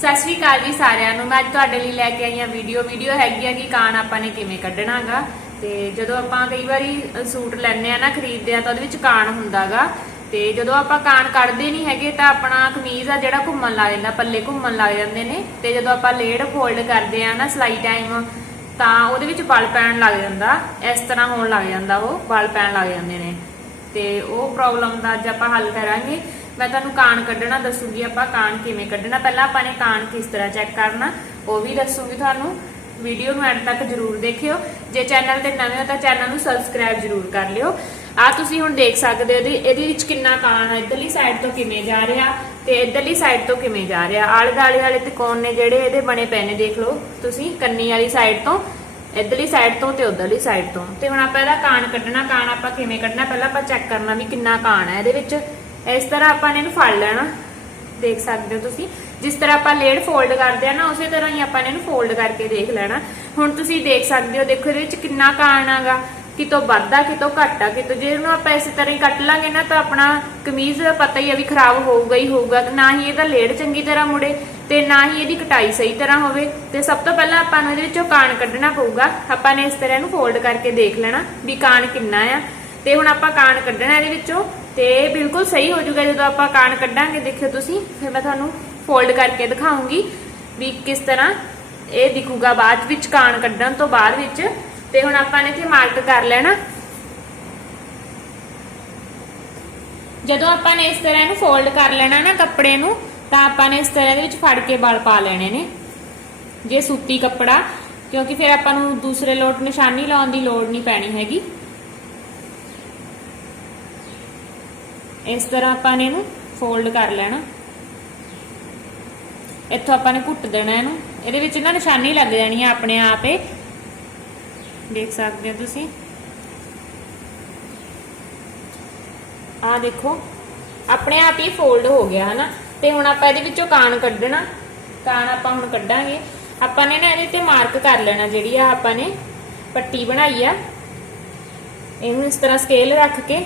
ਸਤਿ ਸ਼੍ਰੀ ਅਕਾਲ ਜੀ ਸਾਰਿਆਂ ਨੂੰ। ਮੈਂ ਅੱਜ ਤੁਹਾਡੇ ਲਈ ਲੈ ਕੇ ਆਈ ਹਾਂ ਵੀਡੀਓ। ਵੀਡੀਓ ਹੈਗੀ ਆ ਕਿ ਕਾਨ ਆਪਾਂ ਨੇ ਕਿਵੇਂ ਕੱਢਣਾਗਾ। ਤੇ ਜਦੋਂ ਆਪਾਂ ਕਈ ਵਾਰੀ ਸੂਟ ਲੈਣੇ ਆ ਨਾ ਖਰੀਦਦੇ ਆ ਤਾਂ ਉਹਦੇ ਵਿੱਚ ਕਾਨ ਹੁੰਦਾਗਾ। ਤੇ ਜਦੋਂ ਆਪਾਂ ਕਾਨ ਕੱਢਦੇ ਨਹੀਂ ਹੈਗੇ ਤਾਂ ਆਪਣਾ ਕਮੀਜ਼ ਆ ਜਿਹੜਾ ਘੁੰਮਣ ਲੱਗ ਜਾਂਦਾ, ਪੱਲੇ ਘੁੰਮਣ ਲੱਗ ਜਾਂਦੇ ਨੇ। ਤੇ ਜਦੋਂ ਆਪਾਂ ਲੇੜ ਫੋਲਡ ਕਰਦੇ ਆ ਨਾ ਸਲਾਈ ਟਾਈਮ ਤਾਂ ਉਹਦੇ ਵਿੱਚ ਬਲ ਪੈਣ ਲੱਗ ਜਾਂਦਾ। ਇਸ ਤਰ੍ਹਾਂ ਹੋਣ ਲੱਗ ਜਾਂਦਾ ਉਹ, ਬਲ ਪੈਣ ਲੱਗ ਜਾਂਦੇ ਨੇ। ਤੇ ਉਹ ਪ੍ਰੋਬਲਮ ਦਾ ਅੱਜ ਆਪਾਂ ਹੱਲ ਕਰਾਂਗੇ। ਮੈਂ ਤੁਹਾਨੂੰ ਕਾਨ ਕੱਢਣਾ ਦੱਸੂਗੀ, ਆਪਾਂ ਕਾਨ ਕਿਵੇਂ ਕੱਢਣਾ? ਪਹਿਲਾਂ ਆਪਾਂ ਨੇ ਕਾਨ ਕਿਸ ਤਰ੍ਹਾਂ ਚੈੱਕ ਕਰਨਾ, ਉਹ ਵੀ ਦੱਸੂਗੀ ਤੁਹਾਨੂੰ। ਵੀਡੀਓ ਨੂੰ ਐਂਡ ਤੱਕ ਜਰੂਰ ਦੇਖਿਓ। ਜੇ ਚੈਨਲ ਤੇ ਨਵੇਂ ਹੋ ਤਾਂ ਚੈਨਲ ਨੂੰ ਸਬਸਕ੍ਰਾਈਬ ਜਰੂਰ ਕਰ ਲਿਓ। ਆ ਤੁਸੀਂ ਹੁਣ ਦੇਖ ਸਕਦੇ ਹੋ, ਇਹਦੇ ਵਿੱਚ ਕਿੰਨਾ ਕਾਨ ਆ, ਇਧਰਲੀ ਸਾਈਡ ਤੋਂ ਕਿਵੇਂ ਜਾ ਰਿਹਾ ਤੇ ਇਧਰਲੀ ਸਾਈਡ ਤੋਂ ਕਿਵੇਂ ਜਾ ਰਿਹਾ। ਆਲੇ ਦਾਲੇ ਵਾਲੇ ਤਿਕੋਣ ਨੇ ਜਿਹੜੇ ਇਹਦੇ ਬਣੇ ਪਏ ਨੇ, ਦੇਖ ਲਓ। ਤੁਸੀਂ ਕੰਨੀ ਵਾਲੀ ਸਾਈਡ ਤੋਂ, ਇਧਰਲੀ ਸਾਈਡ ਤੋਂ ਤੇ ਉਧਰਲੀ ਸਾਈਡ ਤੋਂ। ਤੇ ਹੁਣ ਆਪਾਂ ਇਹਦਾ ਕਾਨ ਕੱਢਣਾ, ਕਾਨ ਆਪਾਂ ਕਿਵੇਂ ਕੱਢਣਾ? ਪਹਿਲਾਂ ਆਪਾਂ ਚੈੱਕ ਕਰਨਾ ਵੀ ਕਿੰਨਾ ਕਾਨ ਹੈ ਇਹਦੇ ਵਿੱਚ। ਇਸ ਤਰ੍ਹਾਂ ਆਪਾਂ ਨੇ ਇਹਨੂੰ ਫੜ ਲੈਣਾ। ਦੇਖ ਸਕਦੇ ਹੋ ਤੁਸੀਂ। ਜਿਸ ਤਰ੍ਹਾਂ ਆਪਾਂ ਲੇਡ ਫੋਲਡ ਕਰਦੇ ਆ ਨਾ, ਉਸੇ ਤਰ੍ਹਾਂ ਹੀ ਆਪਾਂ ਇਹਨੂੰ ਫੋਲਡ ਕਰਕੇ ਦੇਖ ਲੈਣਾ। ਹੁਣ ਤੁਸੀਂ ਦੇਖ ਸਕਦੇ ਹੋ, ਦੇਖੋ ਇਹਦੇ ਵਿੱਚ ਕਿੰਨਾ ਕਾਣ ਆਗਾ। ਕਿਤੋਂ ਵੱਧਦਾ, ਕਿਤੋਂ ਘਟਦਾ, ਕਿਤੋਂ ਜੇ ਇਹਨੂੰ ਆਪਾਂ ਇਸੇ ਤਰ੍ਹਾਂ ਹੀ ਕੱਟ ਲਾਂਗੇ ਨਾ, ਤਾਂ ਆਪਣਾ ਕਮੀਜ਼ ਪਤਾ ਹੀ ਆ ਵੀ ਖਰਾਬ ਹੋਊਗਾ ਹੀ ਹੋਊਗਾ। ਨਾ ਹੀ ਇਹਦਾ ਲੇਡ ਚੰਗੀ ਤਰ੍ਹਾਂ ਮੁੜੇ, ਤੇ ਨਾ ਹੀ ਇਹਦੀ ਕਟਾਈ ਸਹੀ ਤਰ੍ਹਾਂ ਹੋਵੇ। ਤੇ ਸਭ ਤੋਂ ਪਹਿਲਾਂ ਆਪਾਂ ਨੂੰ ਇਹਦੇ ਵਿੱਚੋਂ ਕਾਣ ਕੱਢਣਾ ਪਊਗਾ। ਆਪਾਂ ਨੇ ਇਸ ਤਰ੍ਹਾਂ ਇਹਨੂੰ ਫੋਲਡ ਕਰਕੇ ਦੇਖ ਲੈਣਾ ਵੀ ਕਾਣ ਕਿੰਨਾ ਆ। ਤੇ ਹੁਣ ਆਪਾਂ ਕਾਣ ਕੱਢਣਾ ਇਹਦੇ ਵਿੱਚੋਂ। ਤੇ ਬਿਲਕੁਲ ਸਹੀ ਹੋ ਜਾਊਗਾ ਜਦੋਂ ਆਪਾਂ ਕਾਣ ਕੱਢਾਂਗੇ, ਦੇਖਿਓ ਤੁਸੀਂ, ਫਿਰ ਮੈਂ ਤੁਹਾਨੂੰ ਫੋਲਡ ਕਰਕੇ ਦਿਖਾਉਂਗੀ ਵੀ ਕਿਸ ਤਰ੍ਹਾਂ ਇਹ ਦਿਖੂਗਾ ਬਾਅਦ ਵਿੱਚ ਕਾਣ ਕੱਢਣ ਤੋਂ ਬਾਅਦ ਵਿੱਚ। ਤੇ ਹੁਣ ਆਪਾਂ ਨੇ ਇੱਥੇ ਮਾਰਕ ਕਰ ਲੈਣਾ। ਜਦੋਂ ਆਪਾਂ ਨੇ ਇਸ ਤਰ੍ਹਾਂ ਇਹਨੂੰ ਫੋਲਡ ਕਰ ਲੈਣਾ ਨਾ ਕੱਪੜੇ ਨੂੰ, ਤਾਂ ਆਪਾਂ ਨੇ ਇਸ ਤਰ੍ਹਾਂ ਦੇ ਵਿੱਚ ਫੜ ਕੇ ਬਲ ਪਾ ਲੈਣੇ ਨੇ, ਜੇ ਸੂਤੀ ਕੱਪੜਾ, ਕਿਉਂਕਿ ਫਿਰ ਆਪਾਂ ਨੂੰ ਦੂਸਰੇ ਲੋਟ ਨਿਸ਼ਾਨੀ ਲਾਉਣ ਦੀ ਲੋੜ ਨਹੀਂ ਪੈਣੀ ਹੈਗੀ। ਇਸ ਤਰ੍ਹਾਂ ਆਪਾਂ ਨੇ ਇਹਨੂੰ ਫੋਲਡ ਕਰ ਲੈਣਾ। ਇੱਥੋਂ ਆਪਾਂ ਨੇ ਘੁੱਟ ਦੇਣਾ ਇਹਨੂੰ। ਇਹਦੇ ਵਿੱਚ ਨਾ ਨਿਸ਼ਾਨੀ ਲੱਗ ਜਾਣੀ ਆ ਆਪਣੇ ਆਪ ਹੀ ਦੇਖ ਸਕਦੇ ਹੋ ਤੁਸੀਂ। ਆ ਦੇਖੋ, ਆਪਣੇ ਆਪ ਹੀ ਫੋਲਡ ਹੋ ਗਿਆ ਹਨਾ। ਤੇ ਹੁਣ ਆਪਾਂ ਇਹਦੇ ਵਿੱਚੋਂ ਕਾਨ ਕੱਢਣਾ। ਕਾਨ ਆਪਾਂ ਹੁਣ ਕੱਢਾਂਗੇ। ਆਪਾਂ ਨੇ ਨਾ ਇਹਦੇ ਤੇ ਮਾਰਕ ਕਰ ਲੈਣਾ ਜਿਹੜੀ ਆ ਆਪਾਂ ਨੇ ਪੱਟੀ ਬਣਾਈ ਆ। ਇਹਨੂੰ ਇਸ ਤਰ੍ਹਾਂ ਸਕੇਲ ਰੱਖ ਕੇ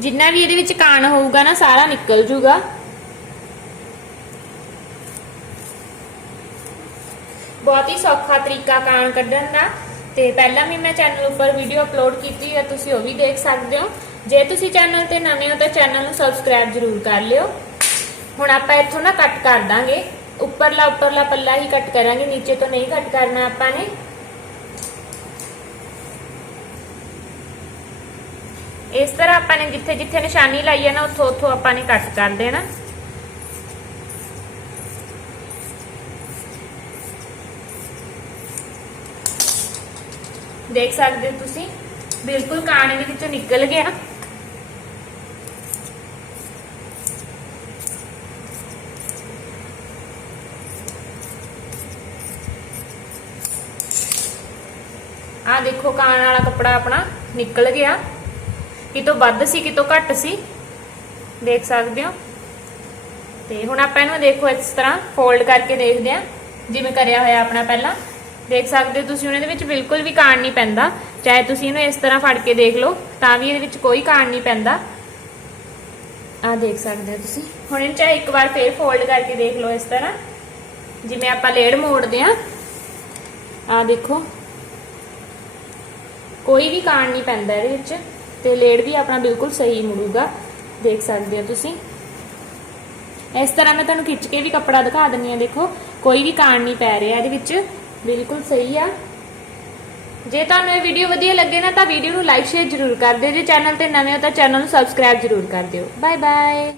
ਜਿੰਨਾ ਵੀ ਇਹਦੇ ਵਿੱਚ ਕਾਣ ਹੋਊਗਾ ਨਾ, ਸਾਰਾ ਨਿਕਲ ਜੂਗਾ। ਬਹੁਤ ਹੀ ਸੌਖਾ ਤਰੀਕਾ ਕਾਣ ਕੱਢਣ ਦਾ। ਤੇ ਪਹਿਲਾਂ ਵੀ ਮੈਂ ਚੈਨਲ ਉੱਪਰ ਵੀਡੀਓ ਅਪਲੋਡ ਕੀਤੀ ਹੈ, ਤੁਸੀਂ ਉਹ ਵੀ ਦੇਖ ਸਕਦੇ ਹੋ। ਜੇ ਤੁਸੀਂ ਚੈਨਲ ਤੇ ਨਵੇਂ ਹੋ ਤਾਂ ਚੈਨਲ ਨੂੰ ਸਬਸਕ੍ਰਾਈਬ ਜ਼ਰੂਰ ਕਰ ਲਿਓ। ਹੁਣ ਆਪਾਂ ਇੱਥੋਂ ਨਾ ਕੱਟ ਕਰ ਦਾਂਗੇ। ਉੱਪਰਲਾ ਉੱਪਰਲਾ ਪੱਲਾ ਹੀ ਕੱਟ ਕਰਾਂਗੇ, ਨੀਚੇ ਤੋਂ ਨਹੀਂ ਕੱਟ ਕਰਨਾ ਆਪਾਂ ਨੇ। ਇਸ ਤਰ੍ਹਾਂ ਆਪਾਂ ਨੇ ਜਿੱਥੇ ਜਿੱਥੇ ਨਿਸ਼ਾਨੀ ਲਾਈ ਹੈ ਨਾ, ਉੱਥੋਂ ਉੱਥੋਂ ਆਪਾਂ ਨੇ ਕੱਟ ਕਰ ਦੇਣਾ। ਦੇਖ ਸਕਦੇ ਹੋ ਤੁਸੀਂ, ਬਿਲਕੁਲ ਕਾਣੇ ਦੇ ਵਿੱਚੋਂ ਨਿਕਲ ਗਿਆ। ਆ ਦੇਖੋ, ਕਾਣ ਵਾਲਾ ਕੱਪੜਾ ਆਪਣਾ ਨਿਕਲ ਗਿਆ। ਕਿਤੋਂ ਵੱਧ ਸੀ, ਕਿਤੋਂ ਘੱਟ ਸੀ, ਦੇਖ ਸਕਦੇ ਹੋ। ਤੇ ਹੁਣ ਆਪਾਂ ਇਹਨੂੰ ਦੇਖੋ ਇਸ ਤਰ੍ਹਾਂ ਫੋਲਡ ਕਰਕੇ ਦੇਖਦੇ ਆ ਜਿਵੇਂ ਕਰਿਆ ਹੋਇਆ ਆਪਣਾ ਪਹਿਲਾਂ। ਦੇਖ ਸਕਦੇ ਹੋ ਤੁਸੀਂ ਉਹਨਾਂ ਦੇ ਵਿੱਚ ਬਿਲਕੁਲ ਵੀ ਕਾਣ ਨਹੀਂ ਪੈਂਦਾ। ਚਾਹੇ ਤੁਸੀਂ ਇਹਨੂੰ ਇਸ ਤਰ੍ਹਾਂ ਫੜ ਕੇ ਦੇਖ ਲਓ, ਤਾਂ ਵੀ ਇਹਦੇ ਵਿੱਚ ਕੋਈ ਕਾਣ ਨਹੀਂ ਪੈਂਦਾ। ਆ ਦੇਖ ਸਕਦੇ ਹੋ ਤੁਸੀਂ। ਹੁਣ ਇਹਨੂੰ ਚਾਹੇ ਇੱਕ ਵਾਰ ਫੇਰ ਫੋਲਡ ਕਰਕੇ ਦੇਖ ਲਓ ਇਸ ਤਰ੍ਹਾਂ। ਜਿਵੇਂ ਆਪਾਂ ਲੇੜ ਮੋੜਦੇ ਆ ਆ ਦੇਖੋ। ਕੋਈ ਵੀ ਕਾਣ ਨਹੀਂ ਪੈਂਦਾ ਇਹਦੇ ਵਿੱਚ। ਤੇ ਲੇੜ ਵੀ ਆਪਣਾ ਬਿਲਕੁਲ ਸਹੀ ਮੁੜੂਗਾ ਦੇਖ ਸਕਦੇ ਹੋ ਤੁਸੀਂ। ਇਸ ਤਰ੍ਹਾਂ ਮੈਂ ਤੁਹਾਨੂੰ ਖਿੱਚ ਕੇ ਵੀ ਕੱਪੜਾ ਦਿਖਾ ਦਿੰਨੀ ਆ ਦੇਖੋ, ਕੋਈ ਵੀ ਕਾਣ ਨਹੀਂ ਪੈ ਰਿਹਾ ਇਹਦੇ ਵਿੱਚ, ਬਿਲਕੁਲ ਸਹੀ ਆ। ਜੇ ਤੁਹਾਨੂੰ ਇਹ ਵੀਡੀਓ ਵਧੀਆ ਲੱਗੇ ਨਾ, ਤਾਂ ਵੀਡੀਓ ਨੂੰ ਲਾਈਕ ਸ਼ੇਅਰ ਜ਼ਰੂਰ ਕਰ ਦਿਓ। ਜੇ ਚੈਨਲ ਤੇ ਨਵੇਂ ਹੋ, ਤਾਂ ਚੈਨਲ ਨੂੰ ਸਬਸਕ੍ਰਾਈਬ ਜ਼ਰੂਰ ਕਰ ਦਿਓ। Bye bye